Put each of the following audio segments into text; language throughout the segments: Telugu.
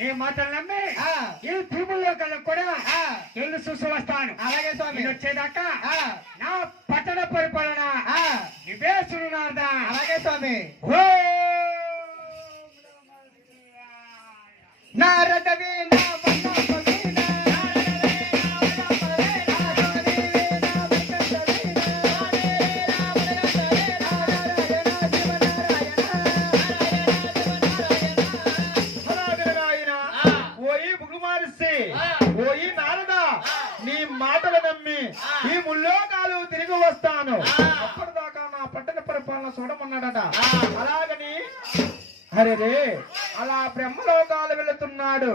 నీ మాటలు నమ్మి ఆ, ఈ తిరుమలలో కల్లా కూడా ఆ, ఎల్లు చూసి వస్తాను. అలాగే స్వామి. వచ్చేదాకా ఆ, నా పట్టణ పరిపాలన ఆ, నువ్వే అలాగే స్వామి. నారద వీణ ఈ ముల్లోకాలు తిరిగి వస్తాను. అప్పటిదాకా నా పట్టణ పరిపాలన చూడమన్నాడట. అలాగని అరే అలా బ్రహ్మలోకాలు వెళుతున్నాడు.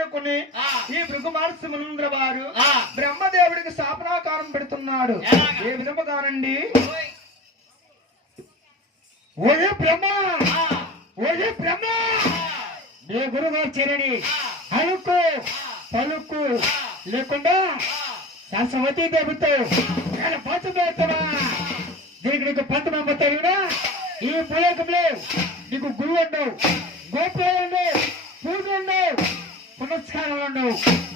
చేరుకుని ఈ భృగుమార్సి మునంద్ర వారు బ్రహ్మదేవుడికి శాపనాకారం పెడుతున్నాడు? ఏ విధముగానండి ఓయే. బ్రహ్మ! ఓయే బ్రహ్మ! నీ చేరని అలుకు పలుకు లేకుండా సరస్వతీ దేవితో నేను పంచు పెడతావా? దీనికి నీకు పంతమంది తెలియదా ఈ భూలోకంలో నీకు గురువు ఉండవు. గోపురాలు ఉండవు పూజలు ఉండవు పునస్కారాలు ఉండవు